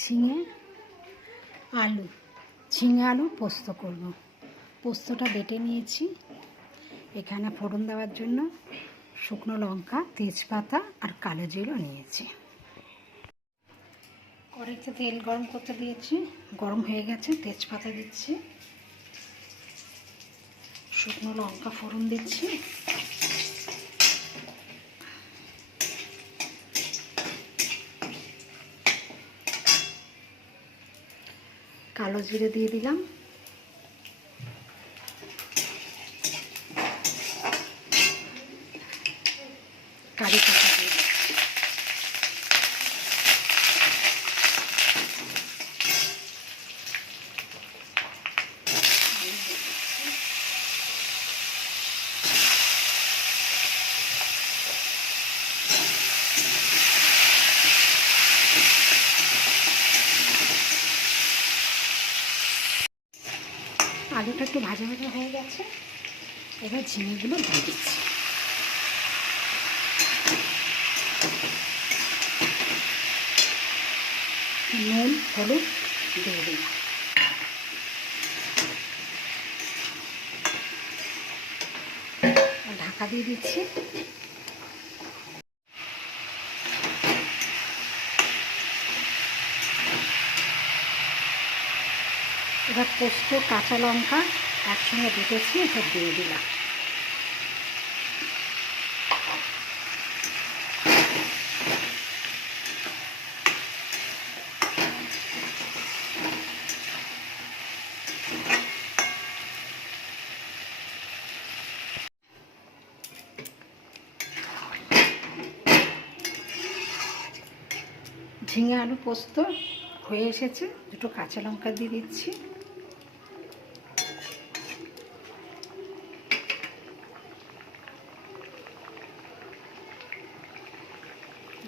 ঝিঙে আলু ঝিঙে আলু পোস্ত করব। পোস্তটা বেটে নিয়েছি। এখানে ফোড়ন দেওয়ার জন্য শুকনো লঙ্কা, তেজপাতা আর কালো জিরে নিয়েছি। কড়াইতে তেল গরম করতে দিয়েছি, গরম হয়ে গেছে। তেজপাতা দিচ্ছি, শুকনো লঙ্কা ফোড়ন দিচ্ছি, কালো জিরে দিয়ে দিলাম, কারি পাতা দিয়ে দিচ্ছি। আলুটা একটু ভাজা ভাজা হয়ে গেছে, এবার ঝিঙেগুলো দিয়ে দিচ্ছি। নুন হলুদ দিয়ে দিলাম। ঢাকা দিয়ে দিচ্ছি। এবার পোস্ত, কাঁচা লঙ্কা একসঙ্গে বেটেছি, এটা দিয়ে দিলাম। ঝিঙে আলু পোস্ত হয়ে এসেছে, দুটো কাঁচা লঙ্কা দিয়ে দিচ্ছি।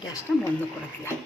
গ্যাসটা বন্ধ করে দিলাম।